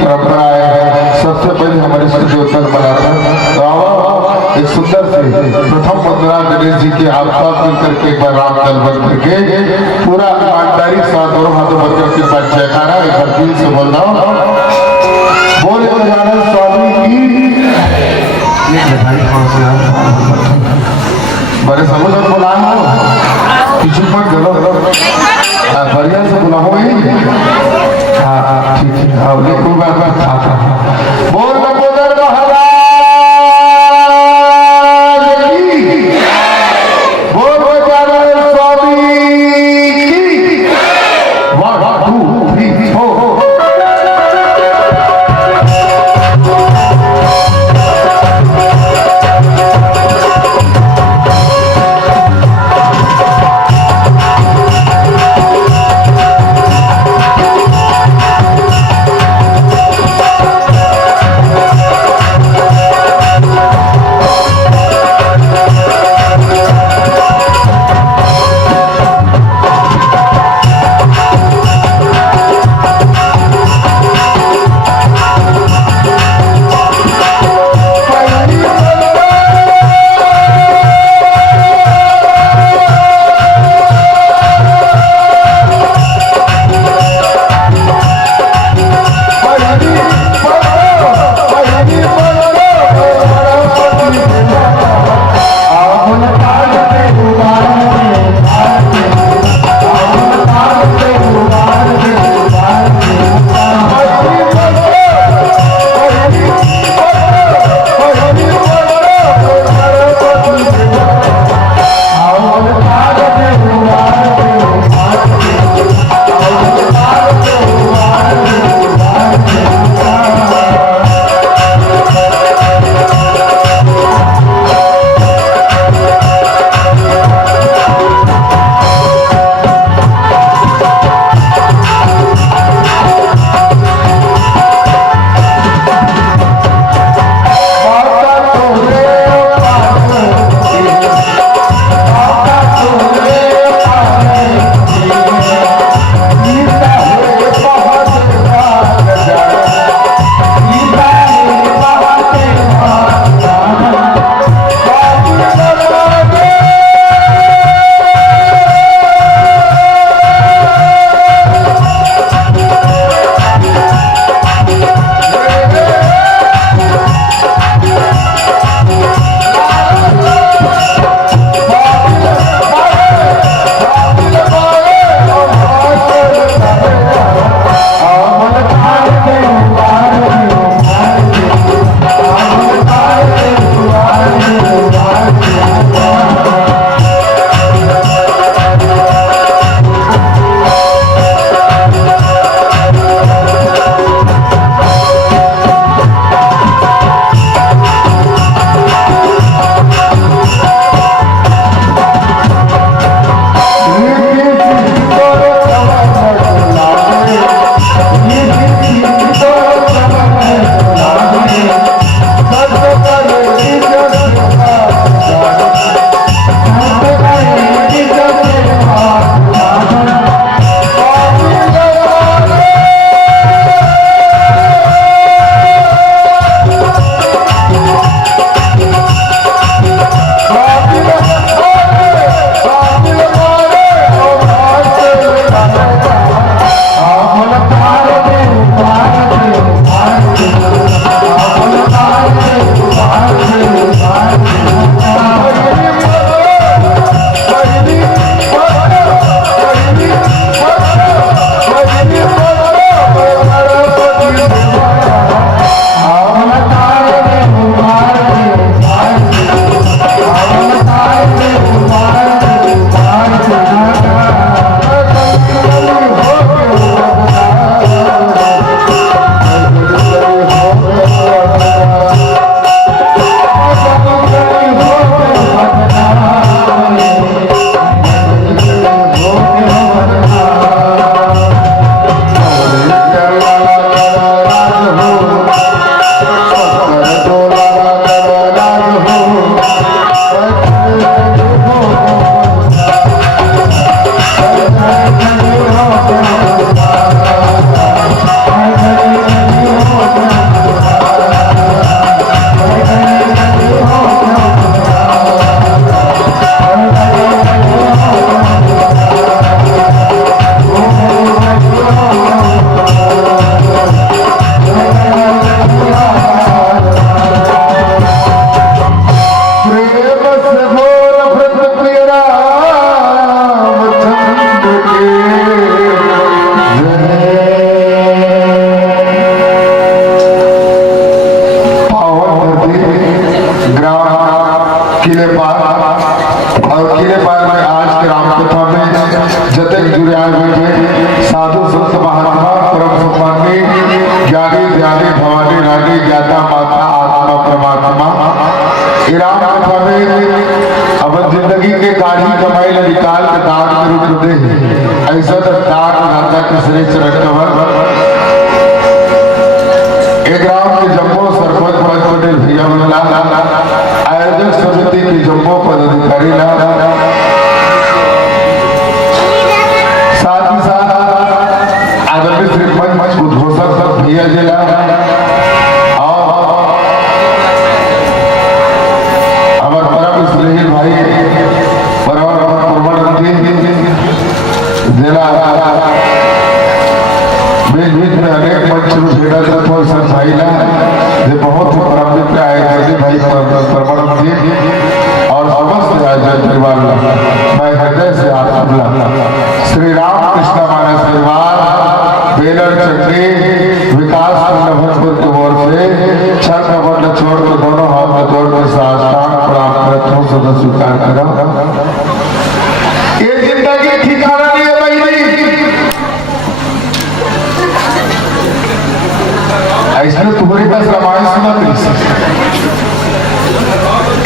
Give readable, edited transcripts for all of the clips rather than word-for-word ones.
परंपरा है। सबसे पहले हमारे सूर्योत्तर बनाकर तो एक सुंदर से प्रथम वंदना गणेश जी के आप सब मिलकर के एक बार राम दल बन करके पूरा ईमानदारी साथ दोनों हाथों बनकर के पास जयकारा एक बार दिल से बोल रहा हूँ, बोले गजानन स्वामी की। बड़े समझ और बुला पीछे पर गलो बढ़िया से बुला हो हाँ ठीक है अब देखो बार खाता बोल नपोदर महाराज की बोल गजानन स्वामी की 1 2 3 4 नागे ज्ञाता माता आत्मा परमात्मा राम कथा में अब जिंदगी के गाड़ी कमाई निकाल के दान के रूप दे ऐसा दान माता के श्री चरण कमल एक राम के जम्मो सरपंच पद पटेल भैया आयोजक समिति के जम्मो पदाधिकारी साथ ही साथ आदरणीय श्रीमंत उद्घोषक भैया जिला भाई जिला बीच बीच में अनेक मंच भेटा जाता सब भाई ना जो बहुत परमित आए भाई परमानंद और समस्त आयोजन परिवार मैं हृदय से आप सबला श्री राम कृष्ण मानस परिवार बेलर चक्री विकास नभरपुर की ओर से छठ नंबर छोड़ कर दोनों हाथ में तोड़ के साष्टांग प्रणाम करता हूं सदा स्वीकार करा ये जिंदगी ठिकाना नहीं है भाई ऐसे तुम्हारे पास रामायण सुना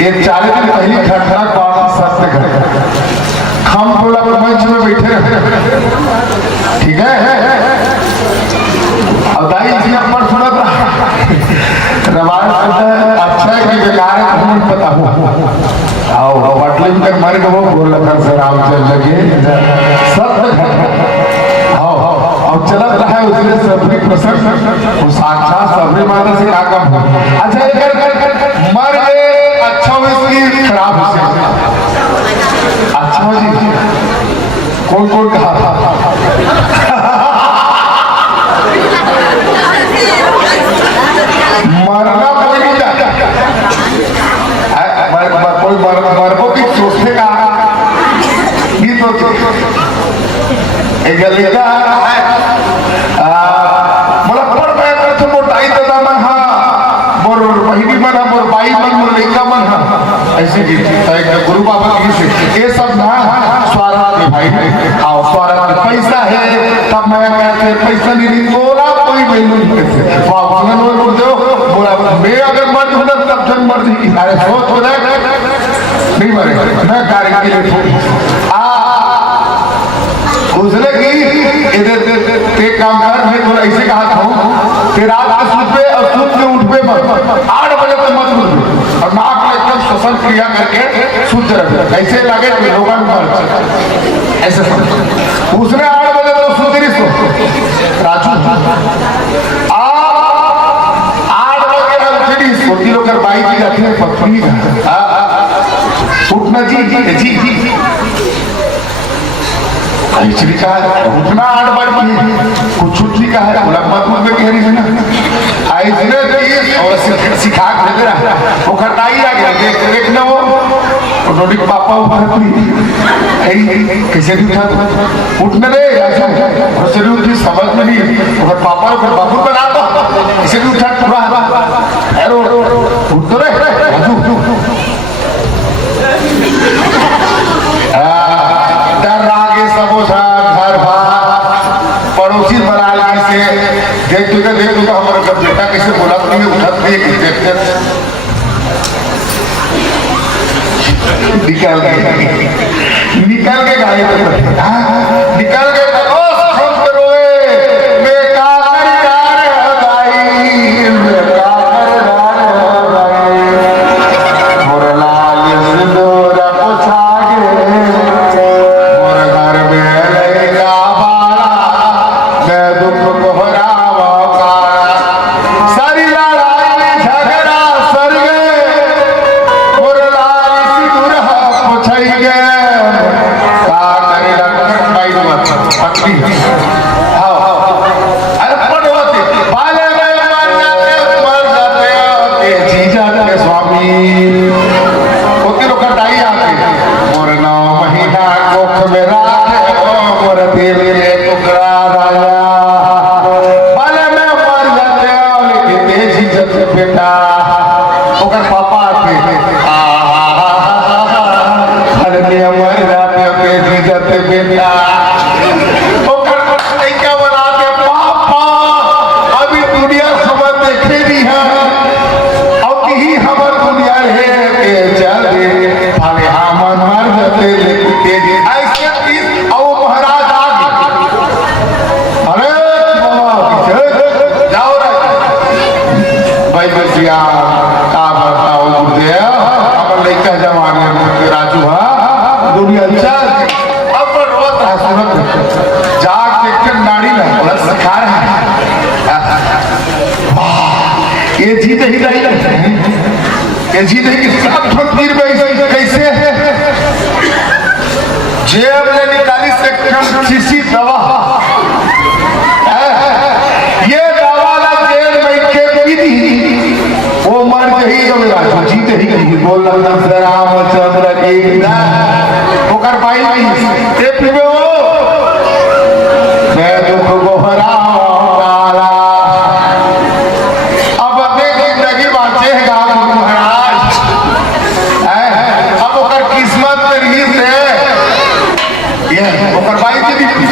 एक 40 दिन पहले घटना बात सत्य घटना हम बोला मंच में बैठे ठीक है और दाई जी पर सुना था रामायण सुनता अच्छा है कि बेकार है हमें पता हो आओ पटलिंग तक मर गए वो बोल रहा था सर रामचंद्र लगे सत्य आओ अब चलत रहा है उसने सबरी प्रसन्न वो साक्षात सबरी माता से क्या कम हो अच्छा कर मर गए अच्छा हो इसकी खराब हो अच्छा हो जी कौन कौन कहा था मरना कोई नहीं जाता कोई मरबो की सोचने का नहीं तो एक लड़का है बोला पढ़ मैं तो मोटाई तो दामन हा मोर बहिनी मन हा मोर बाई मन मोर लड़का मन हा ऐसे जी एक गुरु बाबा की से ये सब ना स्वार्थ के भाई आओ स्वार्थ पैसा है तब मैं कहते पैसा नहीं बोला कोई वैल्यू नहीं कैसे वाह सुनन बोल दो बोला मैं अगर मर दूं तब जन मर जाएगी अरे सोच हो जाए नहीं मरे मैं कार्य के लिए उसने की इधर ते काम कर मैं तो ऐसे कहा था कि रात में सूत पे और सूत पे उठ पे मत 8 बजे तक मत उठ और नाक में एकदम श्वसन क्रिया करके सूत रहे ऐसे लगे कि लोगों मर ऐसे उसने 8 बजे तो सूत नहीं सो राजू आप 8 बजे हम फिर सोती लोग कर बाई की जाती है पत्नी उठना जी एक्चुअली का उठना 8 बजे कुछ छुट्टी का है मत में कह रही है ना ऐसने और सिखा भेज रहा वो खटाई आ गया देखना वो नोटी पापा ऊपर कैसे भी उठा उठने दे और शरीर उठी समझ में नहीं अगर पापा और बाबू बना दो ऐसे भी उठा पूरा उठ तो रहे समोसा घर पड़ोसी बना से देख चुका हमारा बेटा कैसे बोला तो नहीं उठत नहीं देखते निकल के गाय निकल के अभी दुनिया खबर देखे नहीं है भाई बसिया का बताओ मुझे अपन लड़का जवान है राजू हा दुनिया चल अब रोत है सुनत जाग देख के नाड़ी ना बड़ा सिखा रहा है ये जीत ही नहीं ये जीत ही कि सब फकीर में कैसे जेब ले निकाली से कम शीशी दवा ये दवा ला जेल में के पी दी वो मर गई जो मेरा जीत ही नहीं बोल रहा रामचंद्र की ना वो कर पाई नहीं ये पीवे वो मैं दुख को हराऊंगा अब अपने जिंदगी बांचेगा महाराज अब वो कर किस्मत में रीत है ओकर भाई के भी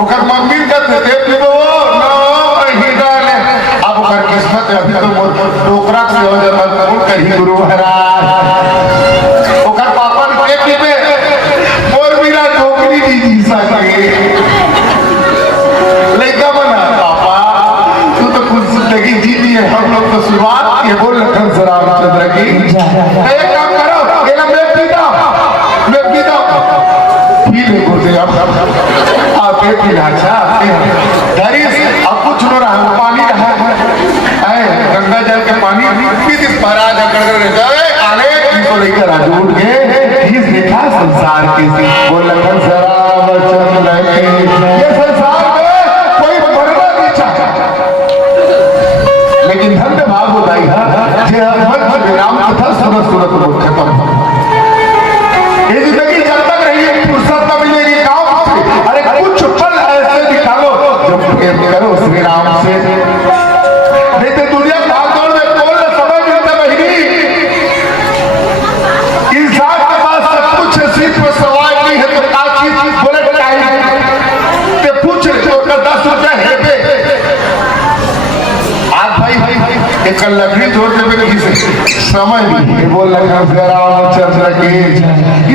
ओकर मम्मी का देते थे वो नो ही डाले अब ओकर किस्मत अभी तो मोर टोकरा से हो जाता कौन कहीं गुरु महाराज ओकर पापा के पे मोर बिना नौकरी नहीं जी सके लड़का बना पापा तू तो कुछ जिंदगी जी ली है हम लोग तो शुरुआत ये बोल लखन रामचंद्र की एक काम करो ये मैं पीता आपके पिलाचा दरिस अब कुछ न रहा पानी रहा है गंगा जल के पानी पीती परा जाकर गए आले इसको लेकर राजू उठ गए इस देखा संसार के बोल लखन रामचंद्र के ये संसार में कोई मरना नहीं चाहता लेकिन धन्य भाग होताई है जे मन राम कथा सुनत सुनत खत्म ये जिंदगी जब तक रही फुर्सत न मिलेगी अरे कुछ पल ऐसे निकालो जब प्रेम करो श्री राम से नहीं तो दुनिया भागदौड़ में बोल समय मिलता बहिनी इंसान के पास सब कुछ है सिर्फ सवाल नहीं है तो क्या चीज बोले टाइम ते पूछ तो 10 रुपया है पे आज भाई एक लकड़ी जोड़ दे किसी समय नहीं बोल लगा रामचंद्र की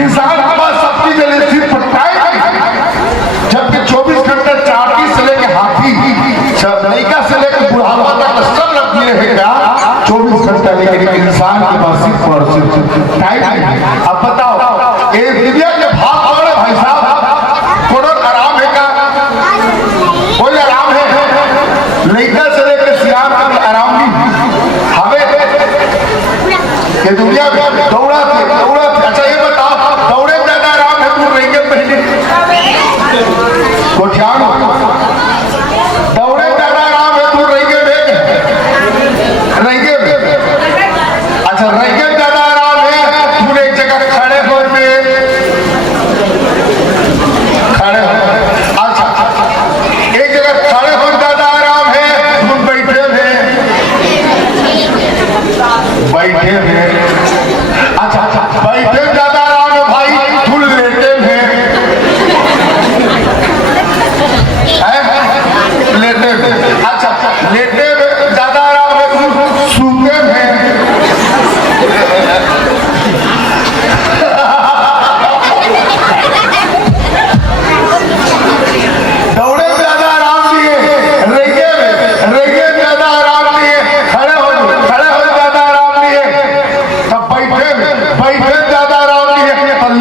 इंसान के पास सब चीज है सिर्फ टाइम जबकि 24 घंटे चाटी से लेकर हाथी लड़का से लेकर बुढ़ापा तक सब लगती रहेगा 24 घंटा लेकिन इंसान के पास सिर्फ टाइम अब बताओ ये दुनिया के भाग और भाई साहब कोनो आराम है का कोई आराम है लड़का से लेकर सियार तक आराम नहीं हमें ये दुनिया में दौड़ा अच्छा ये बताओ दौड़े ज्यादा आराम है तू रहेंगे पहले कोठियान दौड़े ज्यादा आराम है तू रहेंगे अच्छा रहेंगे ज्यादा आराम है तू एक जगह खड़े हो अच्छा एक जगह खड़े हो ज्यादा आराम है तुम बैठे अच्छा बैठे ज्यादा आराम है भाई तुम लेटे अच्छा लेटे में ज्यादा आराम है सूते में दौड़े में ज्यादा आराम दिए रेगे ज्यादा आराम दिए खड़े हो ज्यादा आराम दिए तब बैठे ज्यादा आराम दिए तब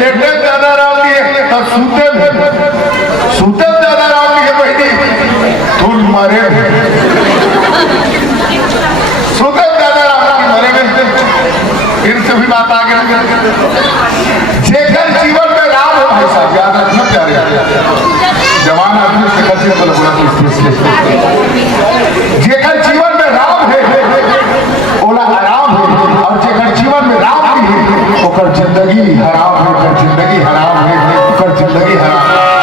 लेटे ज्यादा आराम दिए तब सूते ज्यादा आराम दिए बहनी मरे सुबह ज्यादा मरे में फिर से भी बात आगे जेकर जीवन में राम है भाई साहब याद रखना प्यारे जवान आदमी शेखर से जेकर जीवन में राम है ओला आराम है और जेकर जीवन में राम नहीं है ओकर जिंदगी हराम है ओकर जिंदगी हराम है ओकर जिंदगी हराम है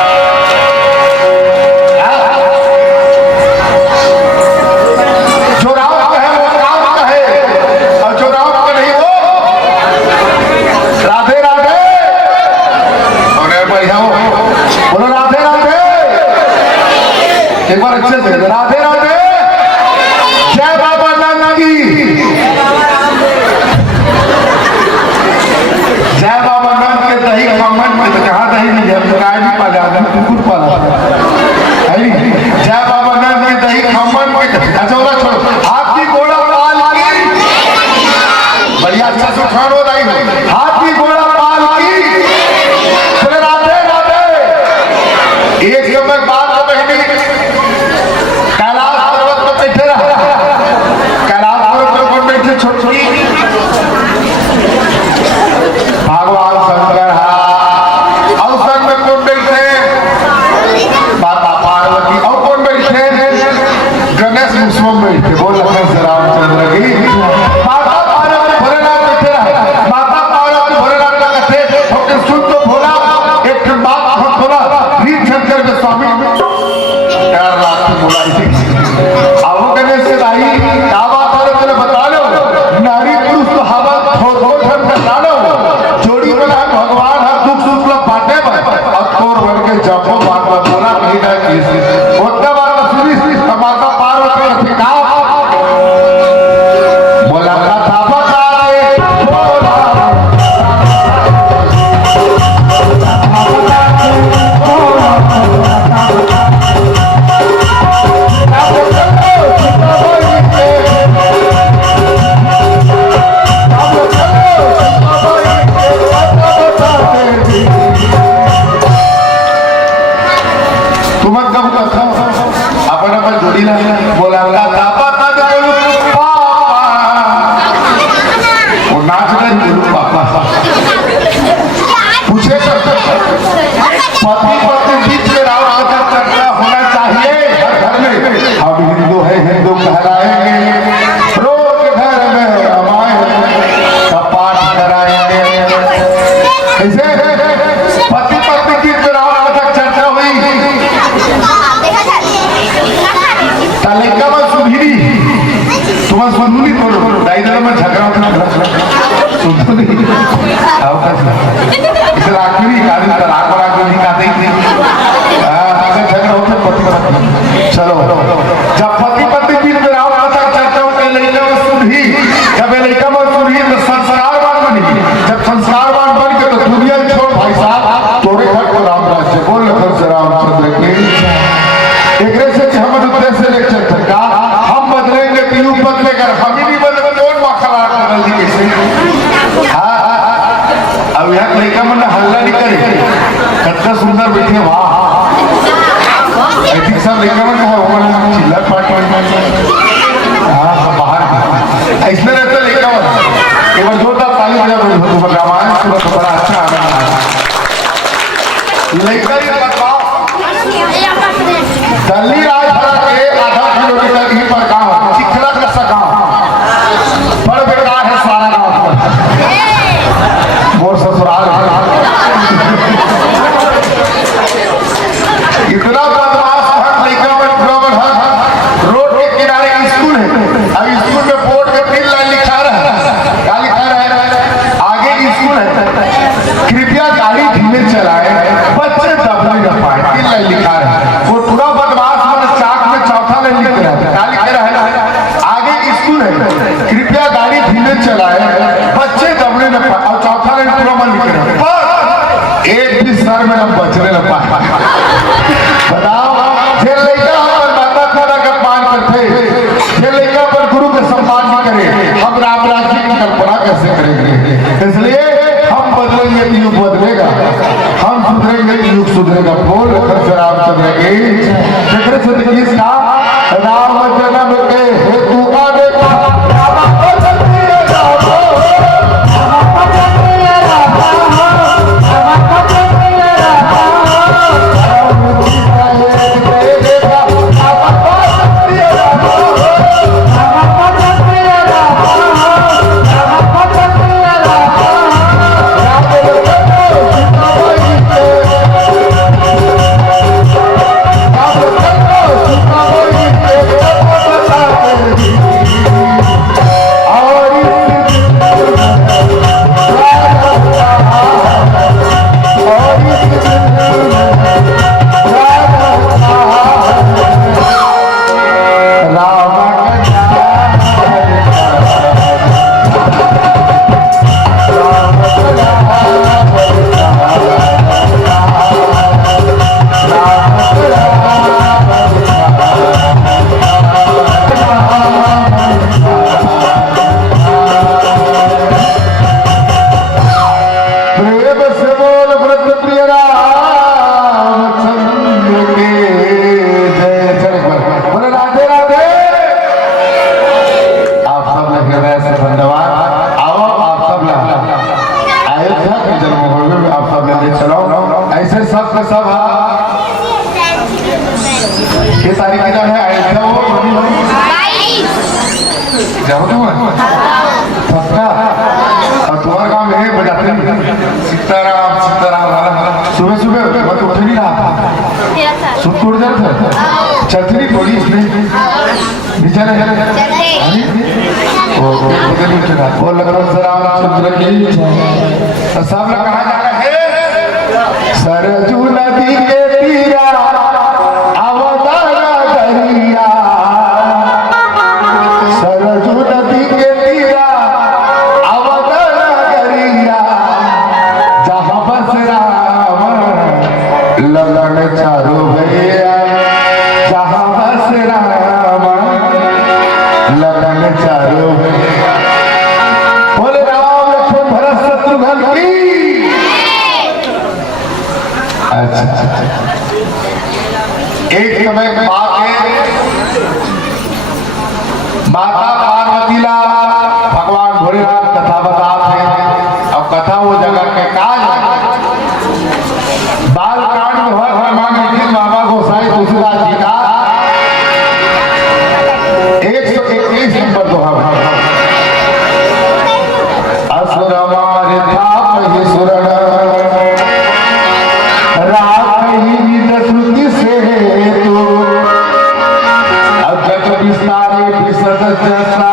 एक बार अच्छे से राधे सुनली तो दाई दादा में झगड़ा होता सुनतो नहीं आओ का इसे आखिरी गाड़ी तलाक वाला को दिखाते ही अगर झगड़ा होता पति चलो जब पति पत्नी बीच में आओ पता चर्चा होती लड़का में सुनही जब लड़का में सुनही तो संस्कारवान बनी जब संस्कारवान बन के तो दुनिया छोड़ भाई साहब तोरे घर को राम राज्य बोल रामचंद्र की एक से हम उद्देश्य लेक्चर था हम बदलेंगे तो युग बदलेगा हम ही नहीं बदले कौन माखला बदल दी कैसे अब यहाँ लड़का मन हल्ला नहीं करे कितना सुंदर बैठे वाह ऐसी सब लड़का मन है वो चिल्ला पार्टी हाँ बाहर ऐसा रहता लड़का मन एक बार जोरदार ताली बजा रामायण सुबह बड़ा अच्छा आनंद लड़का दिल्ली राजभरा के आधा किलोमीटर ही पर गांव चिखला का गांव बड़ बेकार है सारा गांव मोर ससुराल इतना बदमाश भक्त लड़का में बराबर है रोड के किनारे स्कूल है अब स्कूल में बोर्ड पे फिर लाइन लिखा रहा क्या लिखा रहा आगे स्कूल है कृपया गाड़ी धीमे चलाए बच्चे दबने न पाए फिर लाइन लिखा रहा वो पूरा बदमाश मैंने चाक में चौथा लाइन लिख रहा है क्या लिख रहा है आगे स्कूल है कृपया गाड़ी धीमे चलाए बच्चे दबने न पाए और चौथा लाइन पूरा मन लिख रहा है एक भी सर में हम बचने न पाए बताओ ये लड़का पर माता पिता का मान करते ये लड़का पर गुरु का सम्मान नहीं करे हम राम राज्य की कल्पना कैसे करेंगे इसलिए हम बदलेंगे तो युग बदलेगा हम सुधरेंगे तो युग सुधरेगा बोल रामचंद्र की राम जन्म के हेतु आने सीताराम सीताराम सुबह सुबह मत उठ नहीं रहा सुन टूट जाता चलती थोड़ी इसमें नीचे वो लखनऊ रामचंद्र की सब लोग कहा जा रहा है सरजू नदी के तीरा अवतारा दरिया सरजू नदी के तीरा अवतारा दरिया जहाँ बस राम ललन चारो भैया जहाँ बस राम ललन चारो भैया बोले राम लक्ष्मण भरत शत्रुघ्न की अच्छा एक समय माता पार्वतीला भगवान भोलेनाथ कथा बताते हैं और कथा वो जगह के काज बालकांड में हर हनुमान बाबा गोसाई तुलसीदास जी का 121 नंबर दोहा असुर मारे थाप ही सुरण श्रुति से तो अजग विस्तारे विसद जसा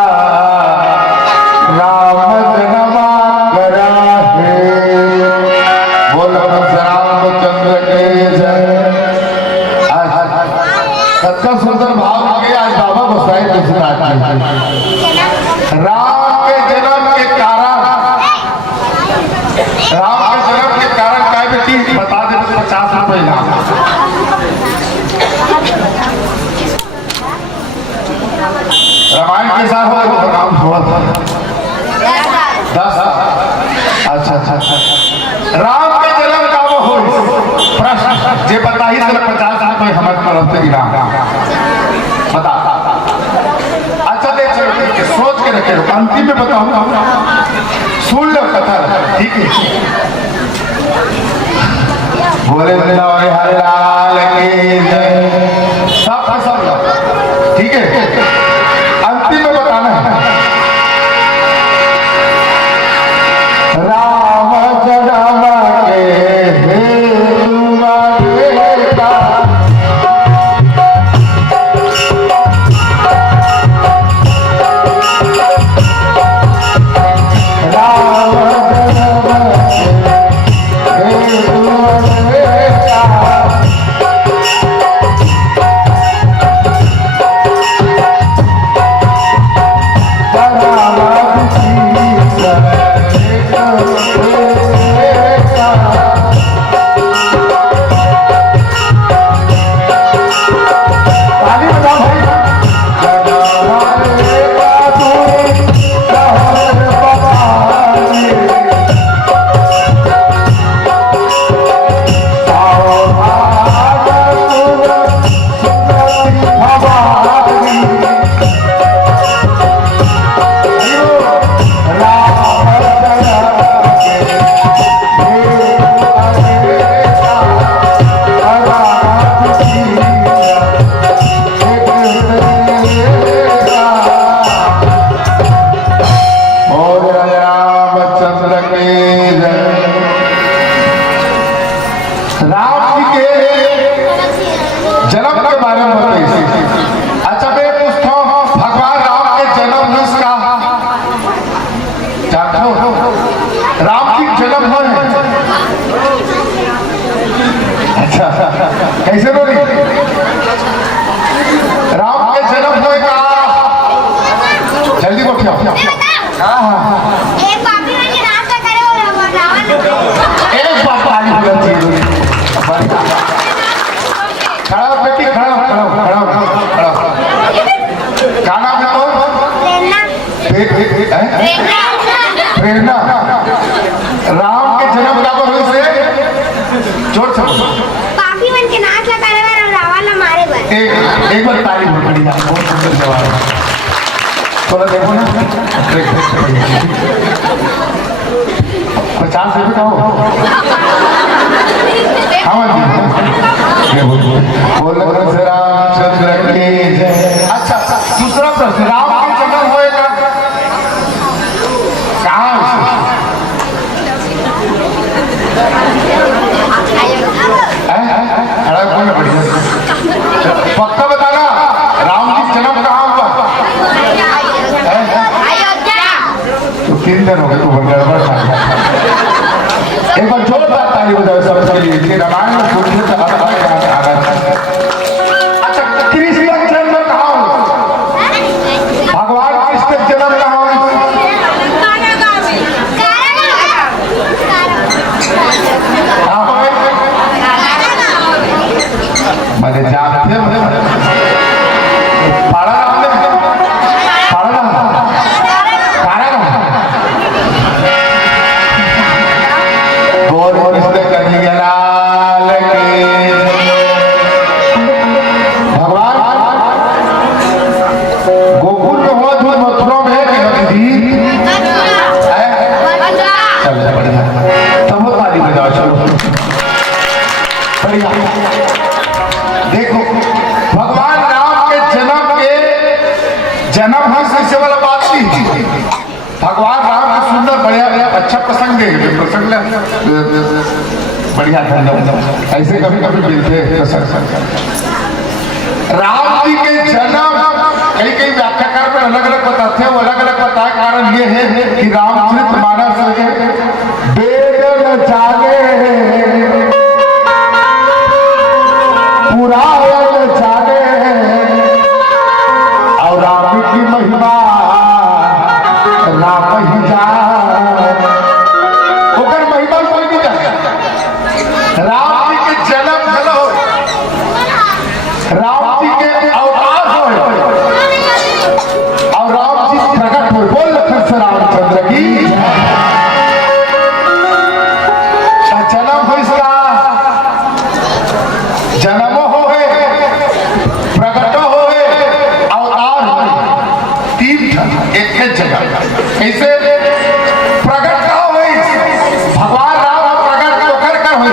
के सुना राम के जन्म के कारण क्या बेटी बता दे 50 रुपए इनाम। रामायण के साथ हो नाम हुआ था 10। अच्छा अच्छा अच्छा। राम के जन्म का वो हो प्रश्न जे बता ही 50 रुपए हमारे तरफ से इनाम बता। अच्छा देख सोच के रखे अंतिम में बताऊंगा सुन लो कथा ठीक है। बोले हरिलाल की जय सब ठीक है। अंतिम में बताना है राम जन्म के कैसे बोली राम के जन्म हुए का जल्दी को क्या एक पापी में राम का करे हो रावण एक पापा आगे बोलती है खड़ा बेटी खड़ा क्या नाम है तो प्रेरणा। राम के जन्म का हुई से जोर से एक बार तारीफ हो पड़ी बहुत सुंदर जवाब है। थोड़ा देखो ना 50 रुपये का हो बोल रामचंद्र की जय। अच्छा दूसरा प्रश्न राम के जन्म होएगा कहाँ पक्का बताना राम जी जन्म कहाँ हुआ? तो 3 दिन हो गए तो एक बार जोरदार ताली बजाओ सबके लिए रामायण में पूछने से अच्छा कृष्ण जन्म कहाँ हुआ? भगवान कृष्ण जन्म कहाँ हुआ? मैंने जानते देखो भगवान राम के जन्म है से वाला बात नहीं। भगवान राम का सुंदर बढ़िया अच्छा प्रसंग दे प्रसंग बढ़िया धन्यवाद ऐसे कभी कभी मिलते हैं राम जी के जन्म कई व्याख्याकार में अलग अलग बताते हैं। वो अलग अलग बताए कारण ये है कि रामचरित मानस वेद जागे पुराण जागे और राम राम ही जान। ओकर महिमा कोई नहीं जाने। राम जी के जन्म भलो, राम जी के अवतार हो और राम जी प्रकट हो। बोल लखन से रामचंद्र की जन्म हो, इसका जन्म हो प्रकट हो अवतार हो, तीन एक जगह कैसे प्रकट का हो भगवान राम प्रकट होकर कर हो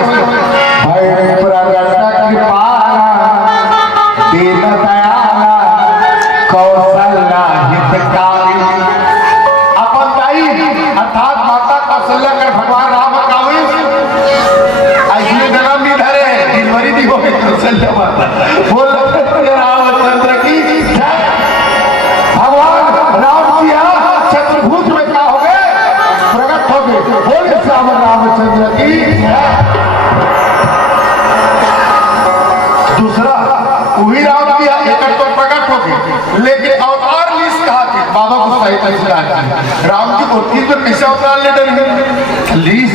भय प्रकट कृपाला दीन दयाला कौशल्या हितकारी। अपन दाई अर्थात माता कौशल्या कर भगवान राम का हुई ऐसे जन्म नहीं धरे डिलीवरी भी हो गई कौशल्या माता। बोल रामचंद्र की जय। भगवान राम जी चतुर्भुज में क्या हो गए प्रकट हो गए। बोल श्याम रामचंद्र की जय। दूसरा वही राम जी एक तो प्रकट हो गए लेकिन अवतार लिस्ट कहा थी बाबा को सही तरीका राम जी को तीन तो कैसे अवतार ले डर लीस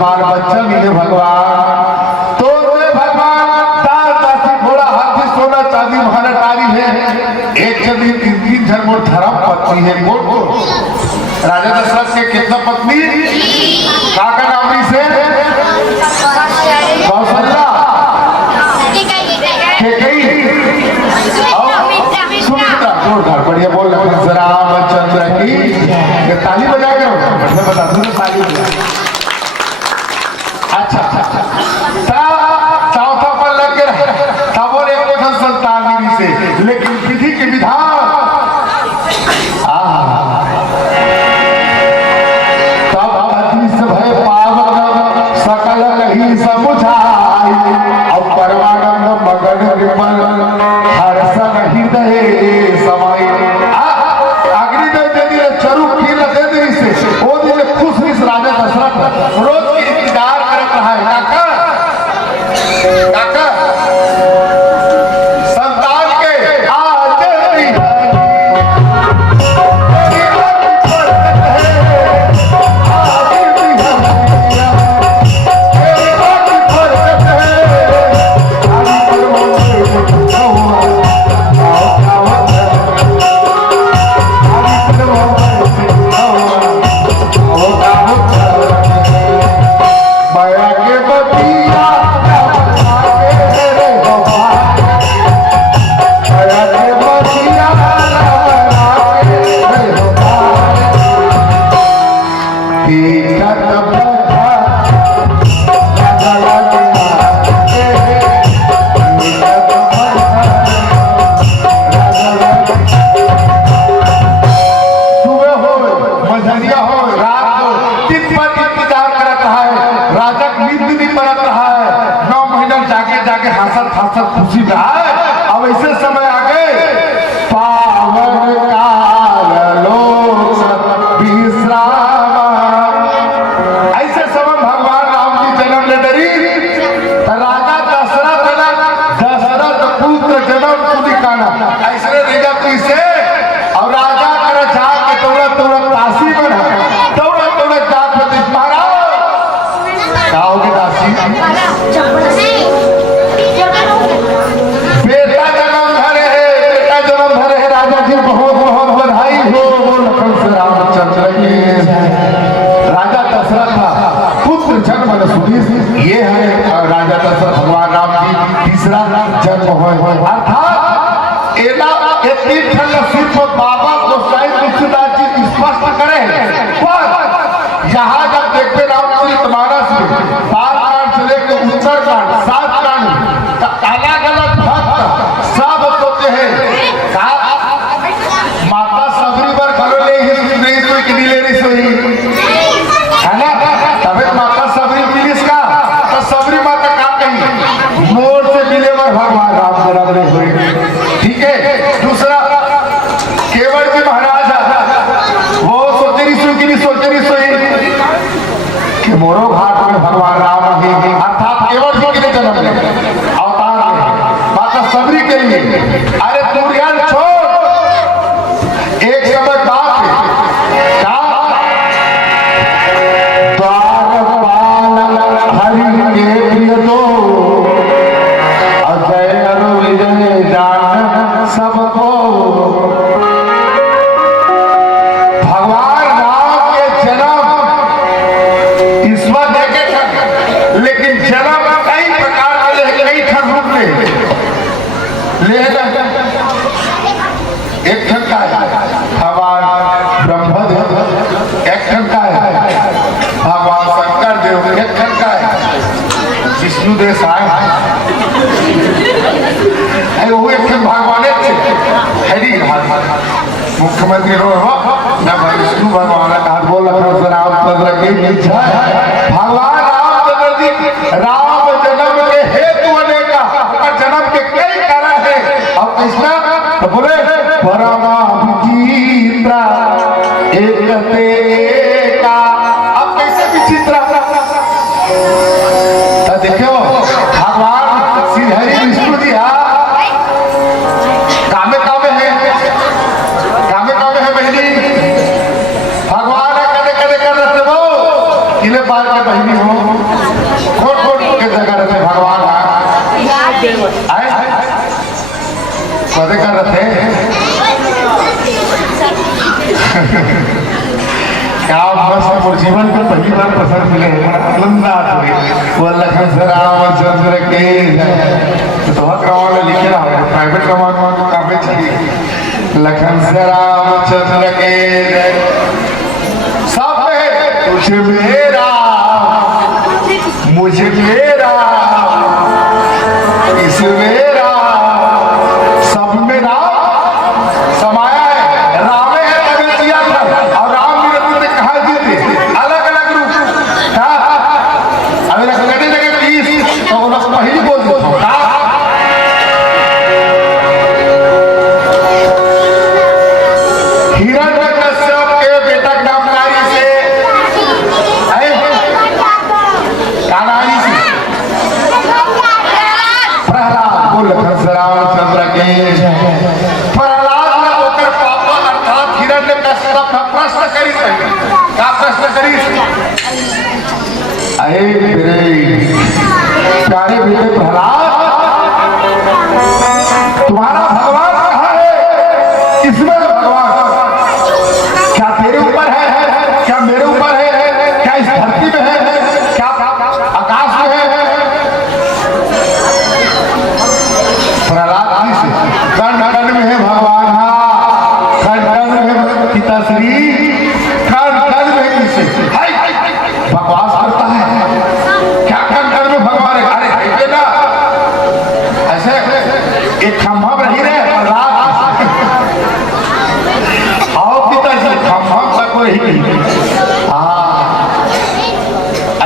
बाल बच्चा मिले भगवान तो भगवान दाल दासी घोड़ा हाथी सोना चांदी महानटारी है एक चंदी तीन जन मोर धर्म पत्नी है। बोल राजा दशरथ के कितना पत्नी काका नामी से कौशल्या सुमित्रा। जोरदार बढ़िया बोल रामचंद्र की ताली बजा के बढ़िया बता दूं ताली बजा। अच्छा चौथा पर लग गया तब और एक संतान से लेकिन विधि के विधान तब अतिश भय पावन सकल कहीं समुझाई अब परमानंद मगन विमल हर्षण हृदय समाई। अग्निदेव दे दिए चरु खीर दे दी से वो दिन खुश राजा दशरथ रोज की इंतजार करत रहा है काका की से और राजा कर जा के तोड़ा तोड़ा काशी में तोड़ा तोड़ा जात प्रतिष्ठ मारा क्या होगी काशी बेटा जन्म धरे है राजा जी बहुत बहुत बधाई हो लखन से रामचंद्र की राजा दशरथ था पुत्र जन्म सुनी ये है राजा दशरथ भगवान राम की तीसरा जन्म हो अर्थात ये तीन सिर्फ बाबा गोसाई तुलसीदास जी स्पष्ट करे पर यहाँ जब देखते रामचरितमानस में बालकांड से लेकर उत्तरकांड 7 कांड अलग अलग भक्त सब होते हैं माता सबरी पर घरों नहीं सोई कि ले रही सोई है ना तभी माता सबरी मिलिस का तो सबरी माता का कही मोर से मिले पर भगवान राम जन्म नहीं हुई ठीक है। दूसरा केवल जी महाराज वो सोचेरी सोई कि मोरो घाट में भगवान राम ही अर्थात केवल जी के जन्म ले अवतार ले माता सबरी के लिए अरे दुर्योधन छोड़ एक समय बात क्या द्वारपाल हरि के प्रिय दो अजय अरु विजय जान सबको भगवान राम के जन्म ईश्वर देखे थे लेकिन जन्म कई प्रकार के कई ठन रूप ले एक ठन का है भगवान ब्रह्मदेव एक ठन का है भगवान शंकर देव एक ठन का है विष्णु देव है वो एक ठन भगवान हरि मुख्यमंत्री विष्णु भगवान का बोल रामचंद्र की भगवान रामचंद्र जी राम जन्म के हेतु अनेका और जन्म के कई कारण है और कृष्णा तो बोले परमा विचित्रा एक का अब कैसे विचित्रा तो देखो भगवान श्री हरि विष्णु जी कामे है बहनी भगवान कदे कदे कर रहे वो किले पार के बहनी हो खोट के जगह रहते भगवान आए कदे कर रहे क्या मस्त और जीवन को पहली बार पसंद मिले आनंद वो लखन से रामचंद्र के तो क्रमांक लिखे रहा प्राइवेट क्रमांक काफी चाहिए लखन से रामचंद्र के सब तुझे मेरा मुझे मेरा इस मेरा सब मेरा समाया है राम है तभी किया था और राम ने कहा जी अलग अलग रूप अभी लगने लगे 30 तो वो लोग पहली बोल देता हिरण्यकश्यप के बेटा नामधारी से कानारी से प्रहलाद बोल रामचंद्र के प्रहलाद ने होकर पापा अर्थात हिरण्यकश्यप का प्रश्न करी का प्रश्न करी अरे मेरे प्यारे बेटे प्रहलाद तुम्हारा भगवान कहाँ है इसमें भगवान क्या तेरे ऊपर है क्या मेरे ऊपर है क्या इस धरती में है क्या आकाश में है प्रहलाद जी से कण कण में है भगवान कण कण में है पिताश्री कण कण में किसे बकवास करता है क्या कण कण में भगवान है अरे बेटा ऐसे एक खंभा रही रहे प्रहलाद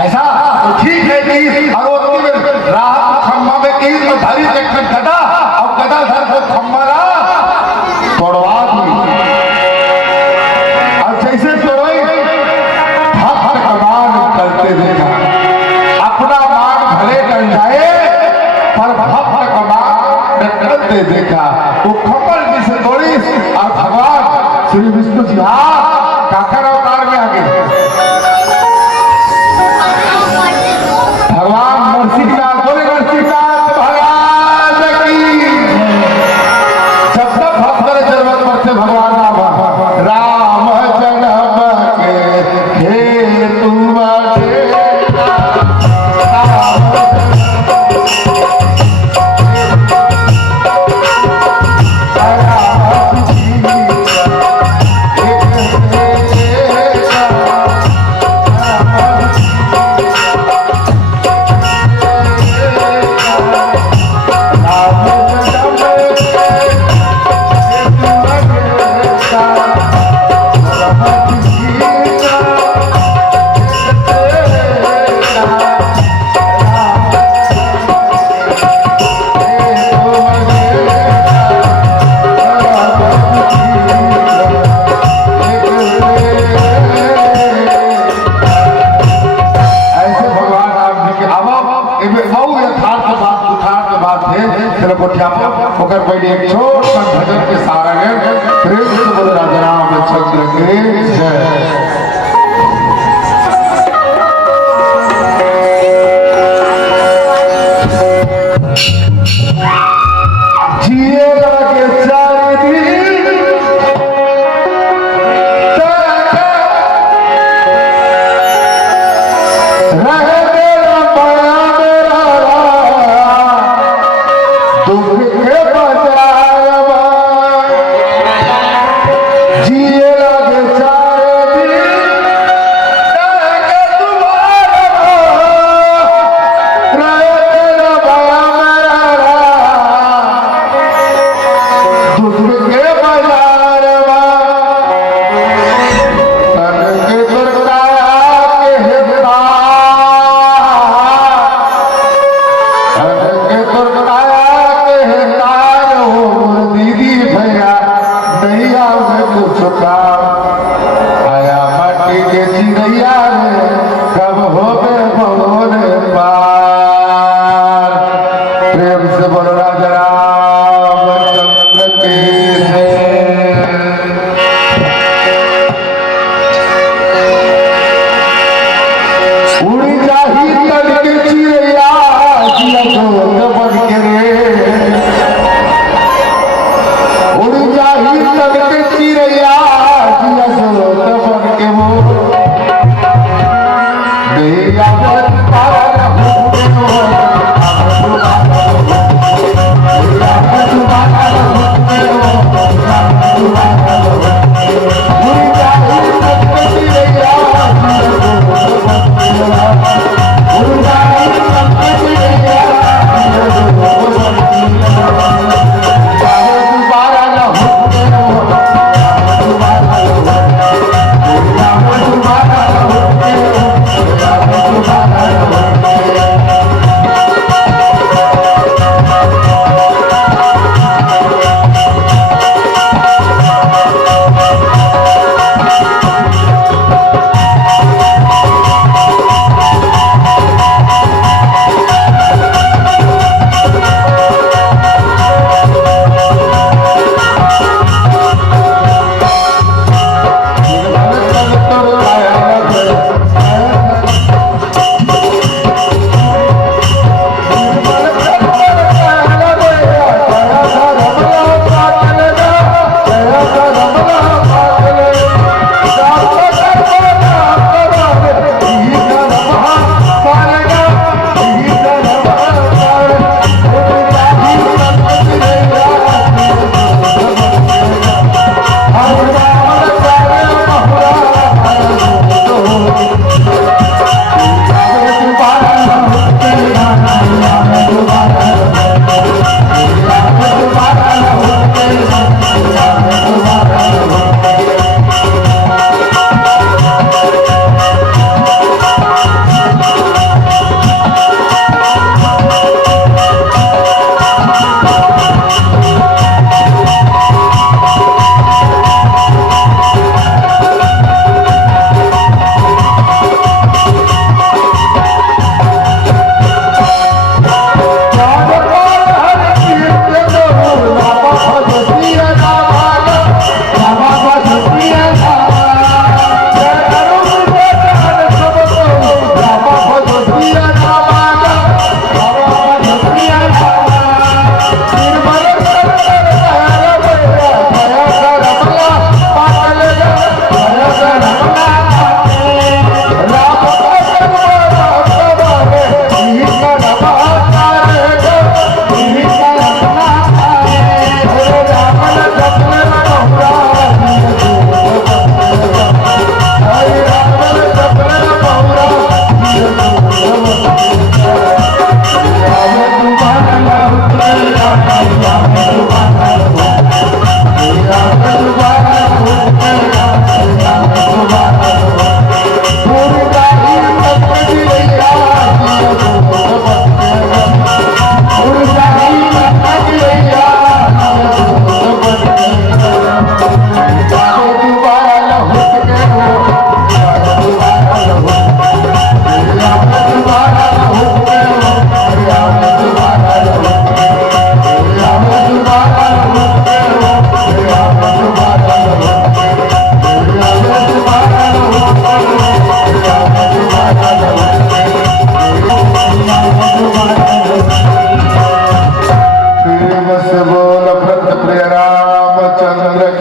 ऐसा ठीक है कि हरोती में राह खंभा में की तो धरी देखकर गदा और गदा धर को खंभा तोड़वा दी श्री विष्णु जी हाँ काकर अवतार में आगे भगवान नरसिंहनाथ बोले नरसिंहनाथ महाराज की जब तक भक्त करे जरूरत पड़ते भगवान राम जन्म के हे तुम्हारे एक छोट भजन के सारा है प्रेम से बोले राजा रामचंद्र के जय।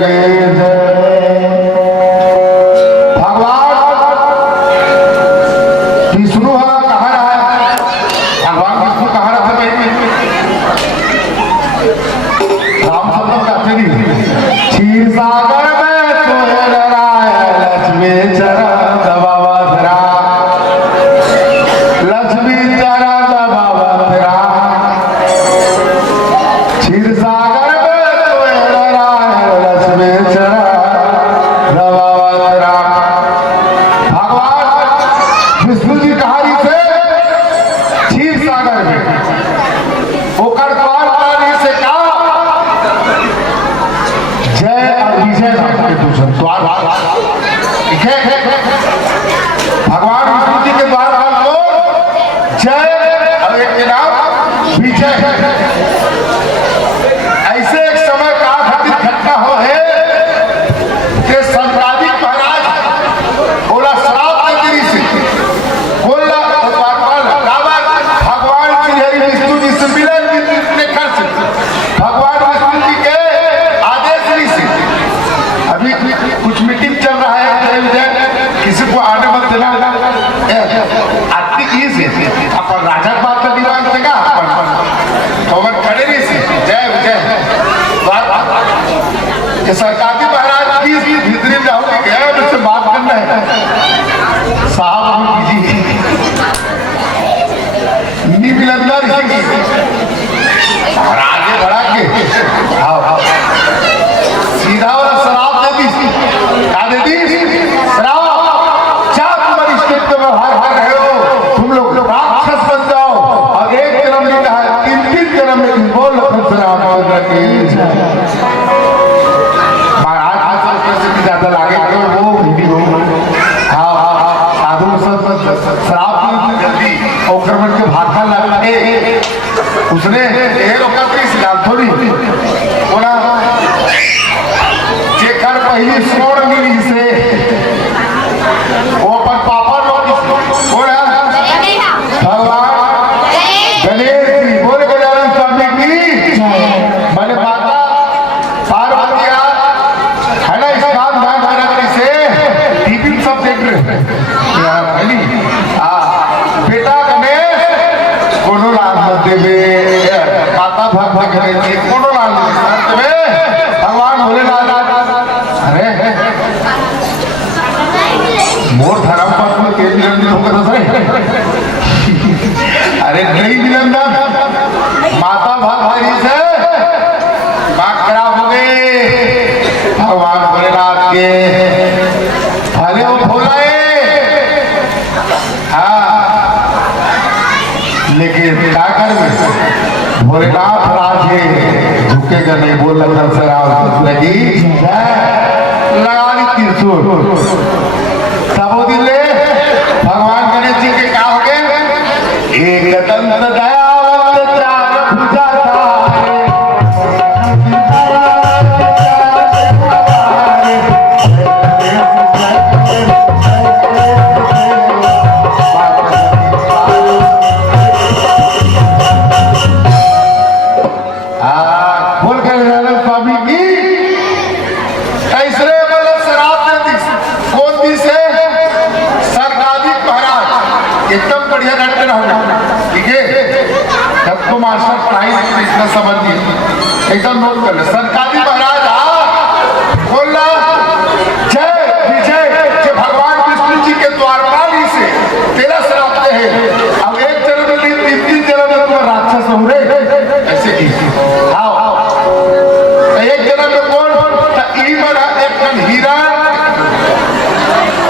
की भगवान विष्णु कहाँ रहा है? भगवान विष्णु कहाँ रहा है? रामचंद्र कहते नहीं क्षीर सागर में सोए लक्ष्मी चरण दबावा धरा, लक्ष्मी चरण दबावा धरा, क्षीर सागर में सोए लक्ष्मी चरण दबावा धरा। भगवान विष्णु जी कहानी से क्षीर सागर में ओकर द्वार पानी से कहा जय और विजय नाम के दूसरे द्वार, ठीक है? भगवान विष्णु जी के द्वार को जय और एक के नाम विजय। ऐसे एक समय का घटित घटना हो है कि संतानिक महाराज बोला श्राप देवी से बोला भगवान श्री हरि विष्णु जी से मिलन के खर्च भगवान विष्णु जी के आदेश से अभी कुछ मीटिंग चल रहा है, किसी को आने मत देना। आरती की से अपन राजा बात का दीवान से का अपन खड़े नहीं से जय विजय कि सरकारी महाराज की भीतरी जाओगे गया मुझसे बात करना है साहब जी मिलंदर आगे बढ़ा के सीधा वाला शराब दे दी, क्या दे दी? शराब। क्या तुम्हारी स्टेट में व्यवहार कर रहे हो? तुम लोग राक्षस बन जाओ और एक जन्म में कहा 3 जन्म में बोल शराब ज्यादा लागे वो हिंदी हो। हाँ साधु शराब जल्दी ओक्रमण के भागना लगे उसने थोड़ी बोला जेकर पहली सोड़ मिली से वो अपन पापा बोला भगवान गणेश जी बोले गजानन स्वामी की मैंने माता पार्वती है ना इस काम ध्यान रखने से टीवी सब देख रहे बेटा गणेश कोनो लाल मत देवे माता भगवान गणेश जी कोनो लाल मत देवे भगवान भोलेनाथ। अरे मोर धर्म पर के मिलन होगा अरे नहीं मिलन माता भगवान से बात खराब हो गई भगवान भोलेनाथ के भले वो भोलाए हाँ लेकिन क्या कर भोलेनाथ राजे झुकेगा नहीं बोल लगी लगा ली त्रिशूल सबो दिन ले भगवान गणेश जी के क्या हो गए एक दंत दयावंत चार भुजा एकदम बढ़िया लड़के रहोगे, ठीक है? सबको मास्टर पढ़ाई इतना समझिए, एकदम नोट कर ले। सरकारी महाराज बोला जय विजय के भगवान विष्णु जी के द्वारपाली से 13 शराबते हैं। अब एक जन्म में 3 जन्म में तुम राक्षस हो रहे ऐसे की एक जन्म में कौन एक हीरा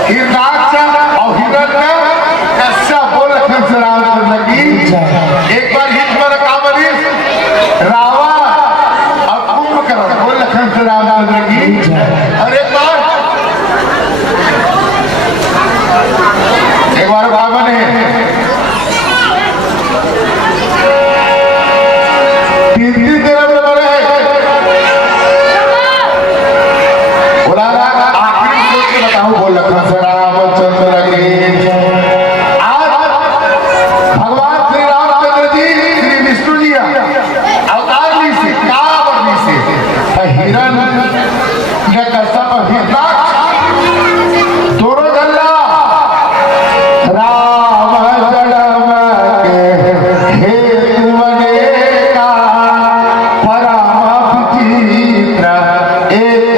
हिरणाक्ष और हिरण्य एक बार हित में रखा रावा और कुंभकर्ण बोल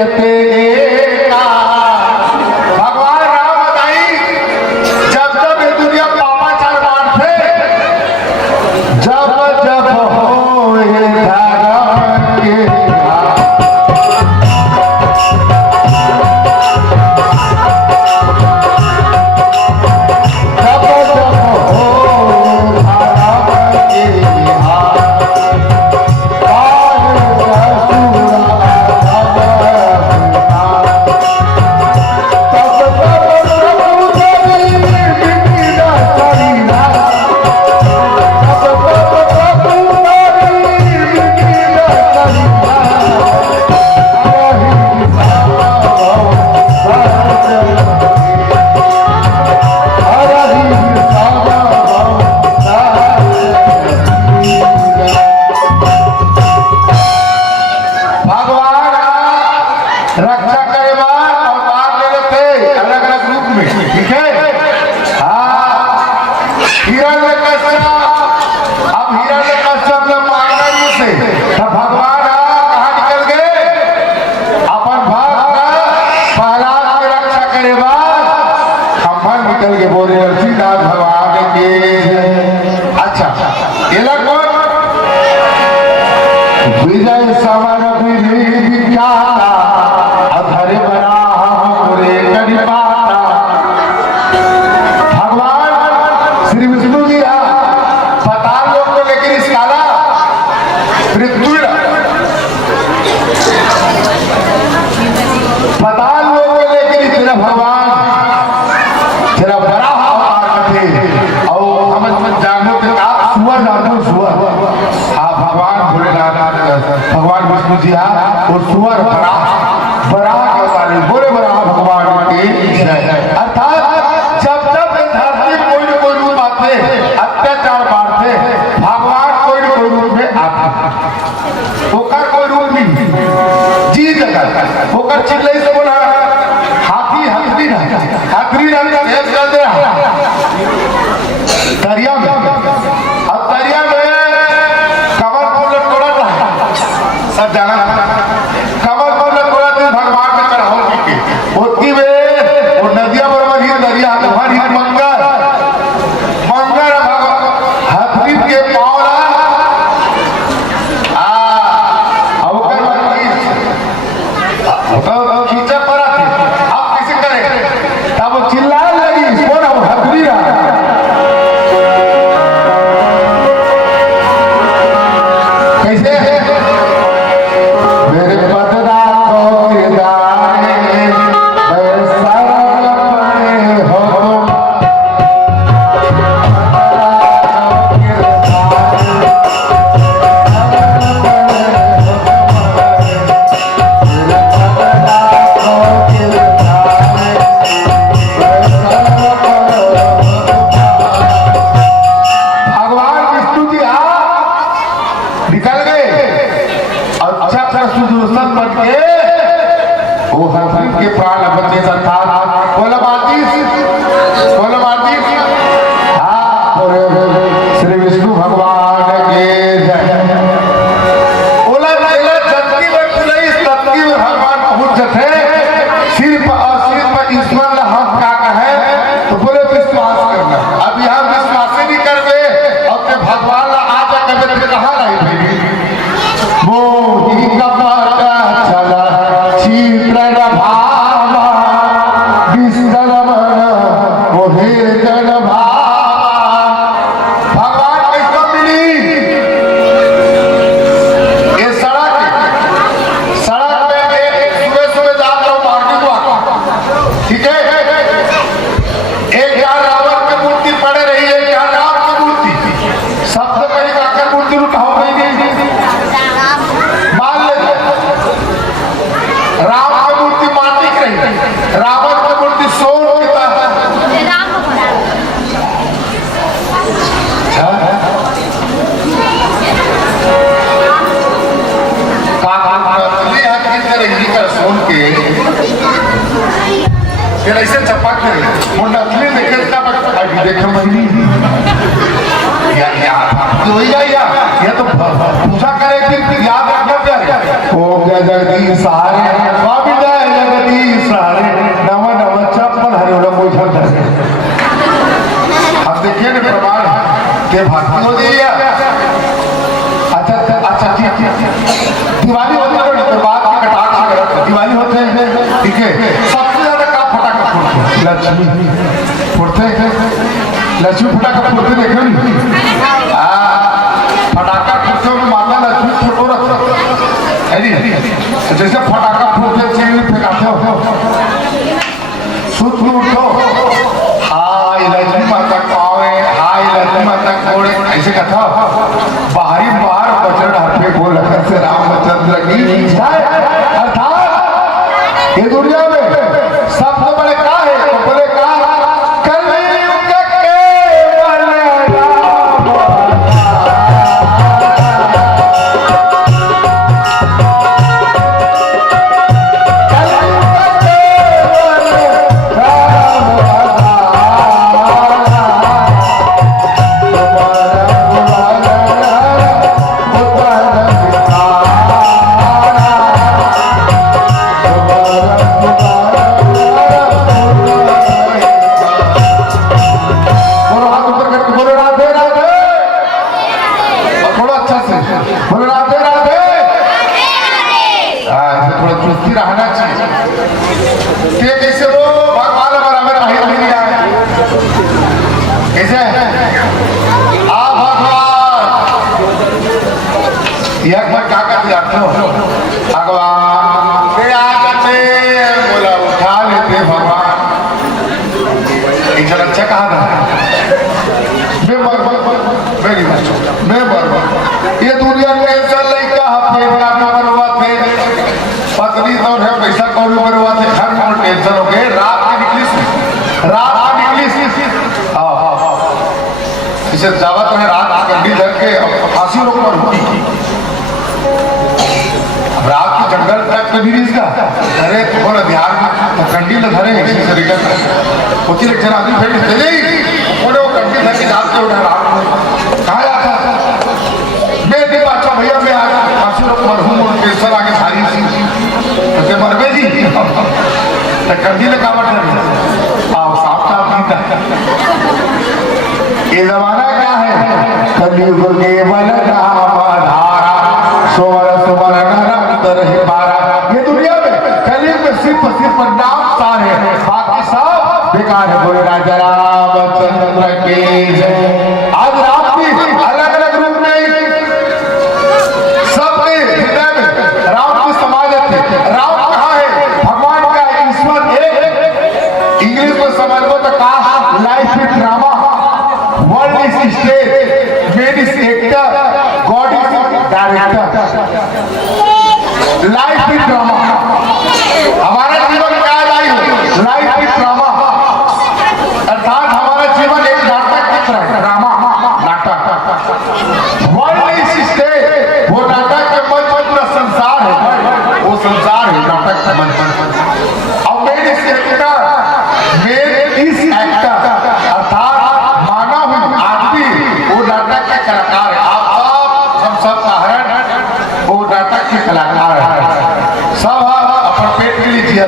लेते भगवान राम बताई जब जब ये दुनिया पापाचार बांट थे, जब जब हो ये धर्म के रक्षा करे और मार ले लेते अलग अलग रूप में, ठीक है। हाँ, हिरण्यकश्यप, अब हिरण्यकश्यप जब मारना ही से तब भगवान कहाँ निकल गए, अपन भक्त प्रहलाद की रक्षा करे हम निकल के बोले नरसिंहनाथ भगवान के। अच्छा ये लगभग विजय समर विख्याता अधरे बना हमरे करिपाता। भगवान श्री विष्णु जी पताल लोग को लेकर इस काला मृत्यु पताल लोग को लेकर तेरा भगवान तेरा बड़ा अवतार थे और हम जानो के आप सुअर जानो सुअर। हाँ भगवान भोलेनाथ भगवान विष्णु जी और सुअर बड़ा बोले बड़ा भगवान की जय। अर्थात जब जब धरती कोई न कोई रूप आते अत्याचार बांटते भगवान कोई न कोई रूप में आते ओकर कोई रूप नहीं जी जगह ओकर चिल्लाई से बोला हाथी हथरी दरिया में अब दरिया में कमर को तोड़ा था सब जाना कमर को तोड़ा थे भगवान में चढ़ाओ होती वे और नदिया बराबर ही दरिया हर ही मंगर मंगर हथरी के पावला खींचा पड़ा थे आप कैसे करें तब वो चिल्लाने लगी कौन है हथरी रहा कैसे मेरे पतरा को गिरदाने निकल गए और अच्छा सुदर्शन बन के वो हथरी के प्राण बचे था बोला श्री विष्णु भगवान के जय। बोला जबकि में भगवान पहुंच थे सिर पर ईश्वर हम का कहे तो बोले विश्वास करना। अब यहाँ विश्वास ही नहीं करवे और भगवान आ जाकर कहा रहे मोही कपट चला चित्र भावा विस्तर मन मोहे जन भगवान कैसे मिली ये सड़क में सुबह जाता हूँ मार्केट को, ठीक है। एक यहाँ रावण की मूर्ति पड़े रही है, यहाँ राम की मूर्ति सबसे पहले काकर मूर्ति उठाओ मान ले राम की मूर्ति माटी की रही, रावण की मूर्ति सोन की सोन के फिर ऐसे चपाक नकली देखे देखे या तो पूजा करे फिर याद रखना ओम जय जगदीश सहारे स्वामी जय जगदीश सहारे नव नव चप्पल हरे लोग मुझे अब देखिए ना प्रमाण के भक्ति हो दिया। अच्छा अच्छा ठीक दिवाली होती है तो बात के कटाक्ष से दिवाली होते हैं ठीक है। सबसे ज्यादा का फटाखा फोड़ते लक्ष्मी फोड़ते लक्ष्मी फटाखा फोड़ते देखे फटाखा फोड़ते में माता लक्ष्मी फोटो जैसे फटाखा फोड़ते फेंकाते हो सुत उठो हाय लक्ष्मी माता कावे हाय लक्ष्मी माता कोड़े ऐसे कथा बाहरी बाहर बचन हरफे को लखन से रामचंद्र की अर्थात ये दुनिया में सबसे बड़े का है तो बड़े का कलयुग केवल जावत है रात कंडी धर के फांसी रोक पर हुई रात की जंगल तक कभी इसका अरे थोड़ा ध्यान में कंडी न धरे इसी तरीके से होती लेकिन आदमी फिर चले वो कंडी धर के जाते उठा रात में कहा जाता मैं भी अच्छा भैया मैं आज फांसी रोक पर हूँ और केसर आगे सारी सी मरबे जी कंडी ने कावट धरी आओ साफ साफ ये जमाना क्या है कलयुग केवल नाम धारा सोवर सोवर नरंतर है पारा। ये दुनिया में कलयुग में सिर्फ नाम सार है बाकी सब बेकार है। बोले राजा रामचंद्र के जय। आज राम भी अलग अलग रूप में सबके हृदय में राम की समाजत है। राम कहाँ है भगवान का ईश्वर एक इंग्लिश में समझ लो तो कहा life is drama world is stage man is actor God is director life is drama. हमारा जीवन क्या लाइफ इज ड्रामा अर्थात हमारा जीवन एक नाटक की तरह है। ड्रामा नाटक वर्ल्ड इज स्टेज वो नाटक के मंच पर पूरा संसार है वो संसार है नाटक का मंच। और man is actor man is actor अर्थात नाटक के कलाकार है। आप हम सब कारण वो नाटक के कलाकार है। सब अपन पेट के लिए जिया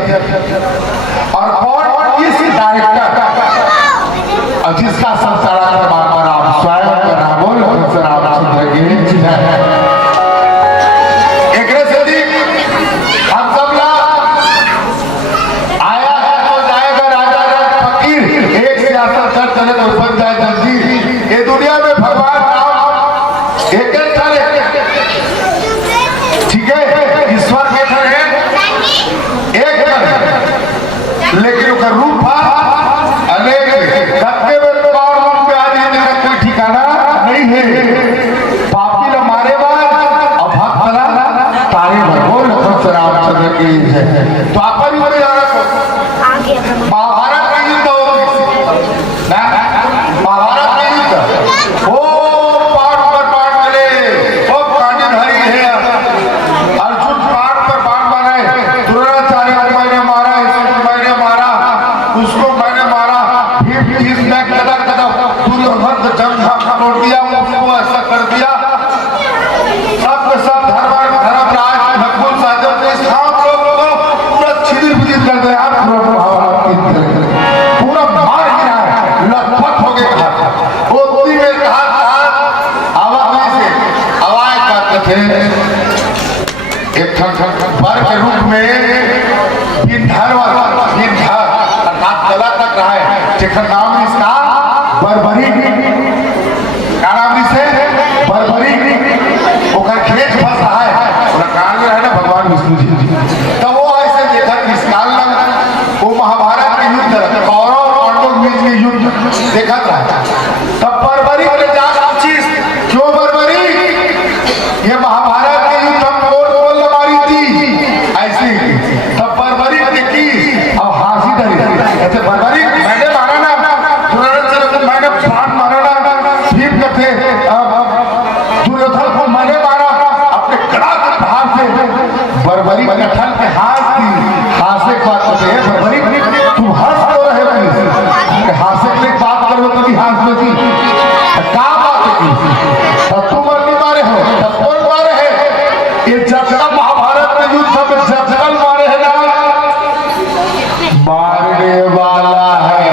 और कौन इस डायरेक्टर और जिसका संसार परमात्मा राम स्वयं राम रामचंद्र की है। एक हम सब लोग आया है तो जाएगा राजा फकीर एक सियासत कर चले तो बन जाए जंजीर। ये दुनिया में भगवान राम एक ठीक है ईश्वर के है एक लेकिन उसका रूप अनेक सत्य में और रूप में आने का कोई ठिकाना नहीं है। पापी न मारे बाद और भक्त तारे बोल रामचंद्र की है। तो आप महाभारत का युद्ध महाभारत का युद्ध वो पाठ पर पाठ करे वो पानीधारी है। अर्जुन पाठ पर पाठ मारे द्रोणाचार्य को मैंने मारा मैंने मारा उसको मैंने मारा फिर इसने कदम कदम दुर्योधन जंग तोड़ दिया उसको ऐसा कर दिया सब धर्मराज जेकर नाम इसका बरबरी, क्या नाम इसे बरबरी, ओकर खेत फंस रहा है, ओकर कान में है ना भगवान विष्णु जी। तब वो ऐसे देखा विशाल लग, वो महाभारत के युद्ध कौरव और पांडव बीच के युद्ध देखा था। तब बरबरी बोले जा पूछी क्यों बरबरी, ये महाभारत के युद्ध हम बोल मारी थी ऐसी। तब बरबरी देखी अब हासी डरी, ऐसे बरबरी मैंने मारा ना, मैंने प्राण मारा ना, भीम थे दुर्योधन को मैंने मारा अपने कड़ा के प्रहार से। बरबरी कटहल के हाथ की हासे बात करते हैं, बरबरी तुम हंस क्यों रहे हो, हासे के बात करो तभी हंस में थी, क्या बात है तब तुम नहीं मारे हो, तब कौन मारे है, ये जब महाभारत में युद्ध में जगल मारे है ना, मारने वाला है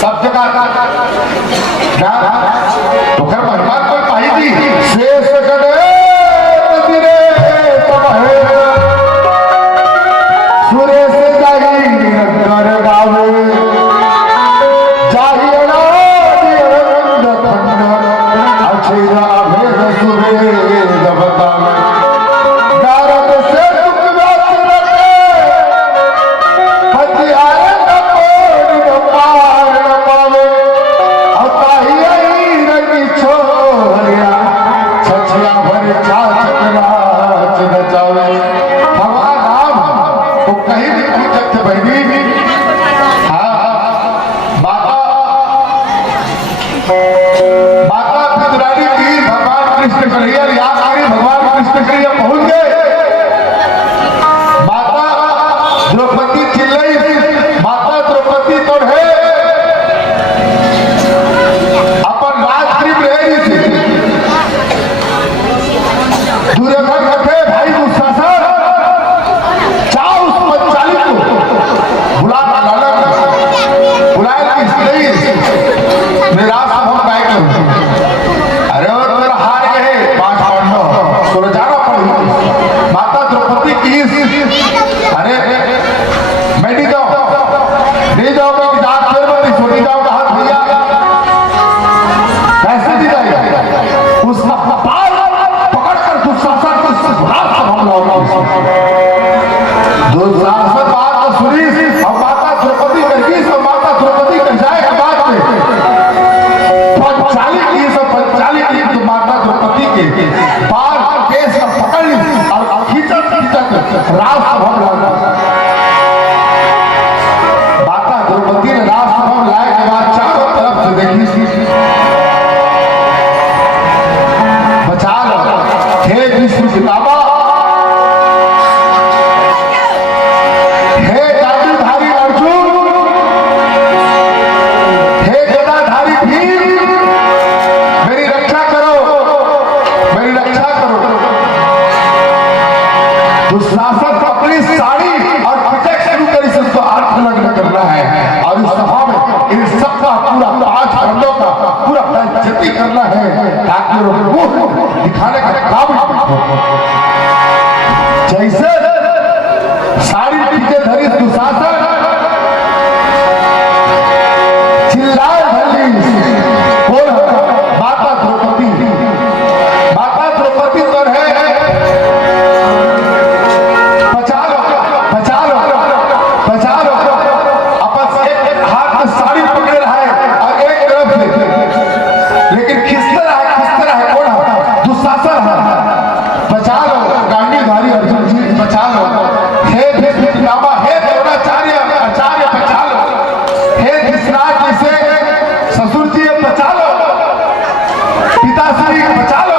सब जगह तो खैर महिमा कोई पाई थी शेष कड़े तिरे सूर्य से जाई कर गावे चाहिए अच्छे भेद सूर्य बतावे नारद से करना है ताकि दिखाने का काम जैसे सारी चीजें धरी दुशासन चिल्लाए भली बोल माता द्रौपदी तो है बचा लो आपस एक हाथ में साड़ी पकड़े रहा है और एक तरफ से लेकिन खिसता रहा है कौन है दुशासन है पिताश्री बचा लो,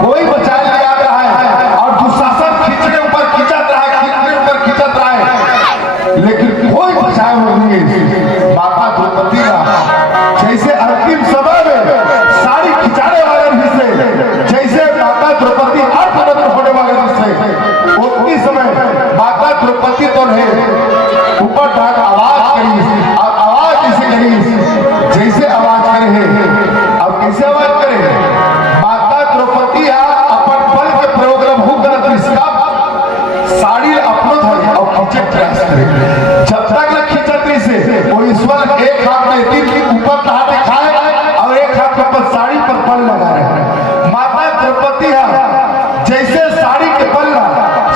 कोई बचा नहीं आ रहा है और दुशासन खींचने ऊपर खींचत रहा है, खींचने ऊपर खींचत रहा है, लेकिन कोई बचाए होंगे। माता द्रौपदी का जैसे अंतिम समय में साड़ी खिंचाने वाले हिस्से, जैसे माता द्रौपदी अर्धनग्न होने वाले हिस्से, उतनी समय माता द्रौपदी तो है ऊपर ढाक आवाज करी, और आवाज इसे करी जैसे आवाज करे है। अब कैसे आवाज करे? माता द्रौपदी अपन बल के प्रयोग रहू करत इसका साड़ी अपनो धर और खींचे प्रयास करे। जब तक न खींचत से वो ईश्वर एक हाथ में तीर के ऊपर हाथ खाए और एक हाथ पर साड़ी पर बल लगा रहे। माता द्रौपदी जैसे साड़ी के बल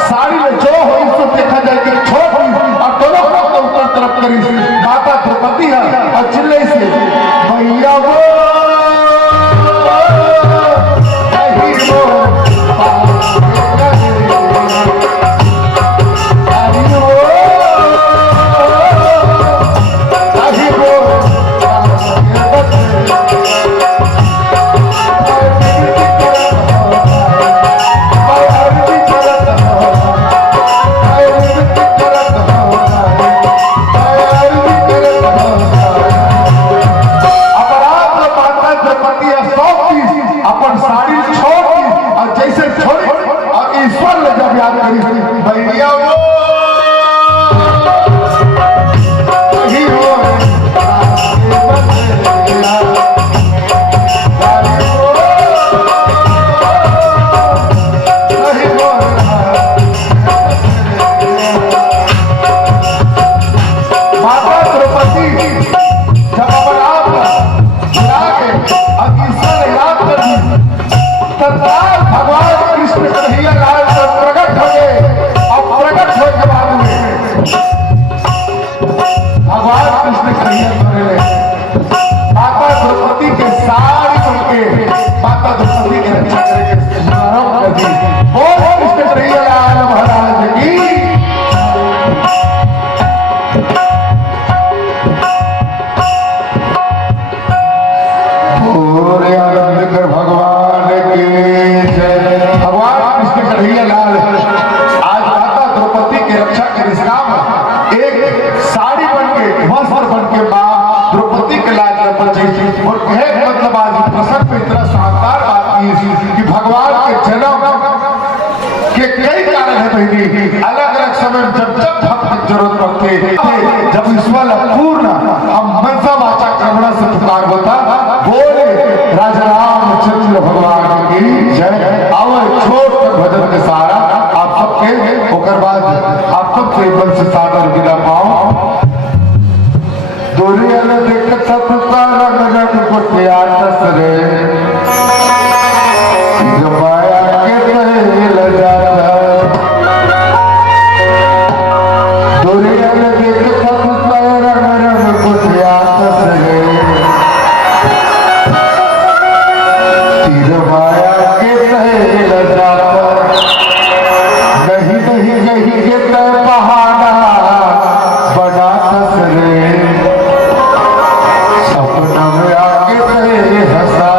साड़ी में जो हो इसको देखा जाए कि छोड़ और दोनों हाथ ऊपर तरफ करी। माता द्रौपदी और चिल्ले से भैया वो अलग अलग समय जब जब भक्त की जरूरत पड़ती, जब ईश्वर पूर्ण हम मनसा वाचा क्रमणा से पुकार होता, बोले राजा रामचंद्र भगवान की जय। और छोट भजन के सारा आप सबके होकर बाद आप सबसे बल से सादर विदा पाओ। दूरिया देख सतता रंग रंग कुटिया तसरे जमाया के रहे लजाता। सपना में आके रहे हंसा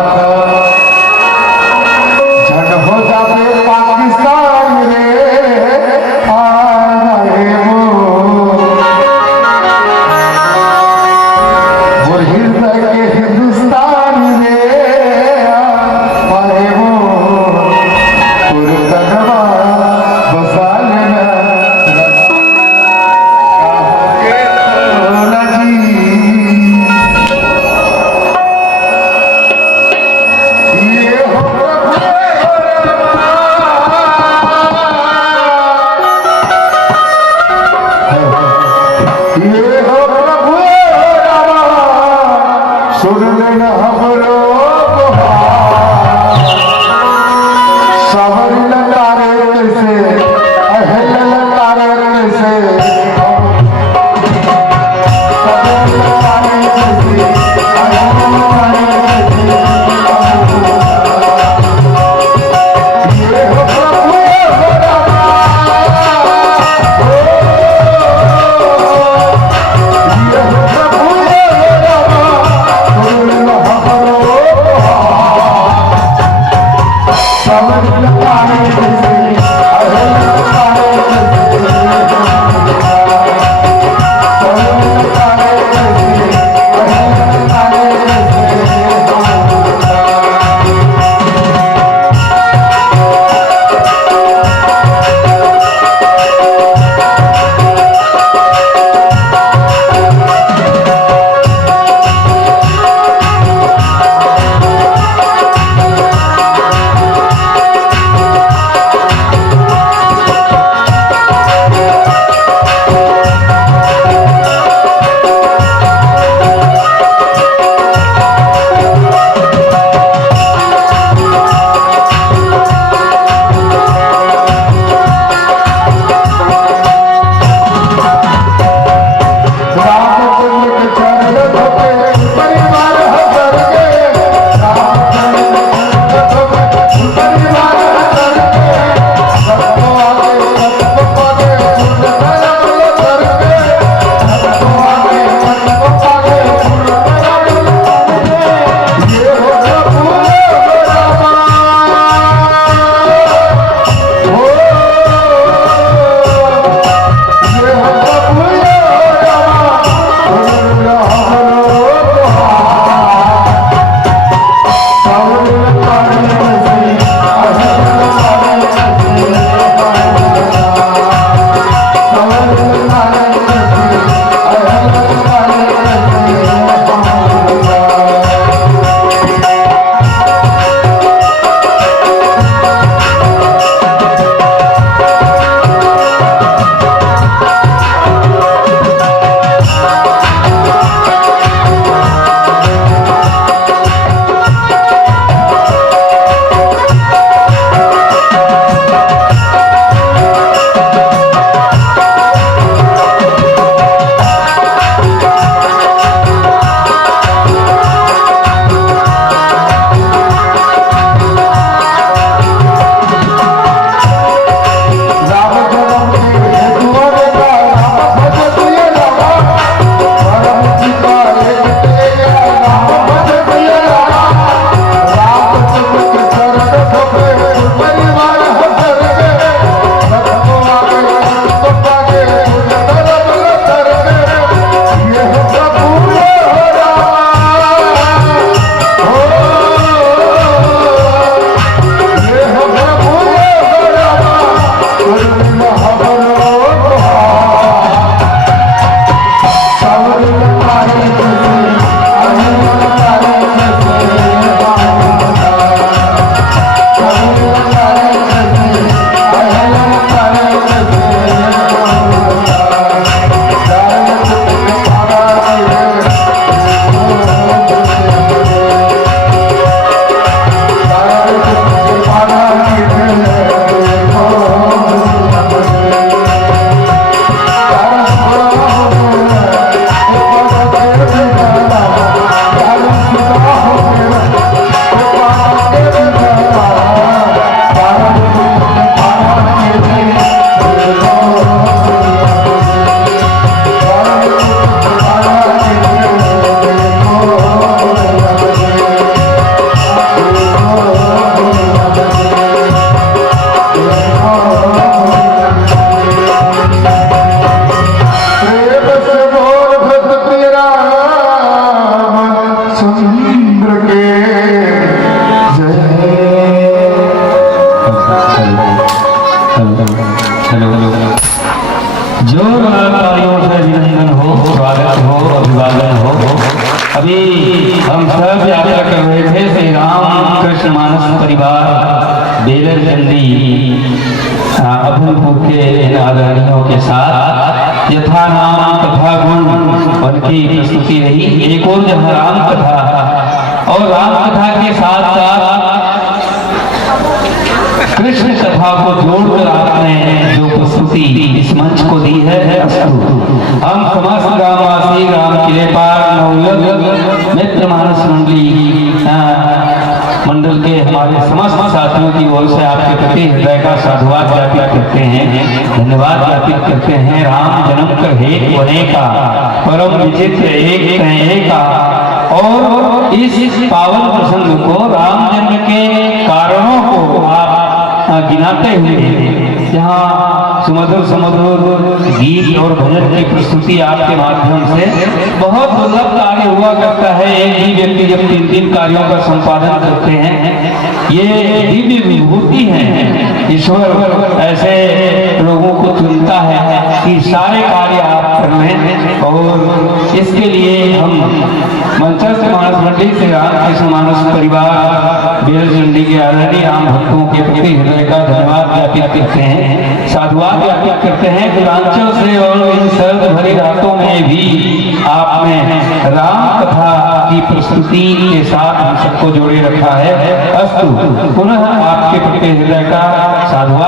कर रहे थे श्री राम कृष्ण मानस परिवार बेलर चंडी अभनपुर के आदरणियों के साथ यथा नाम कथा गुण उनकी प्रस्तुति रही। एक और जहाँ राम कथा और राम कथा के साथ साथ कृष्ण कथा को जोड़कर आपने जो प्रस्तुति इस मंच को दी है अस्तु। हम समस्त ग्रामवासी राम किले पार मित्र मानस मंडल के हमारे समस्त साथियों की ओर से आपके प्रति हृदय का साधुवाद ज्ञापित करते हैं, धन्यवाद ज्ञापित करते हैं। राम जन्म कर हेत वने का परम विचित्र एक का और इस पावन प्रसंग को राम जन्म के कारणों को आप गिनाते हुए जहाँ सुमधुर सुमधुर गीत और भजन की प्रस्तुति आपके माध्यम से बहुत दुर्लभ कार्य हुआ करता है। एक ही व्यक्ति जब 3-3 कार्यों का संपादन करते हैं, ये दिव्य विभूति है। ईश्वर ऐसे लोगों को चुनता है कि सारे कार्य आप कर लें और इसके लिए हम मंचस्थ मानस मंडी से रामकृष्ण मानस परिवार बेल चंडी के आदरणीय राम भक्तों के प्रति हृदय का धन्यवाद ज्ञापित करते हैं, साधुवाद ज्ञापित करते हैं। पूर्वांचल से और इन सर्द भरी रातों में भी आपने राम कथा की प्रस्तुति के साथ हम सबको जोड़े रखा है। अस्तु पुनः आपके प्रति हृदय का साधुवाद।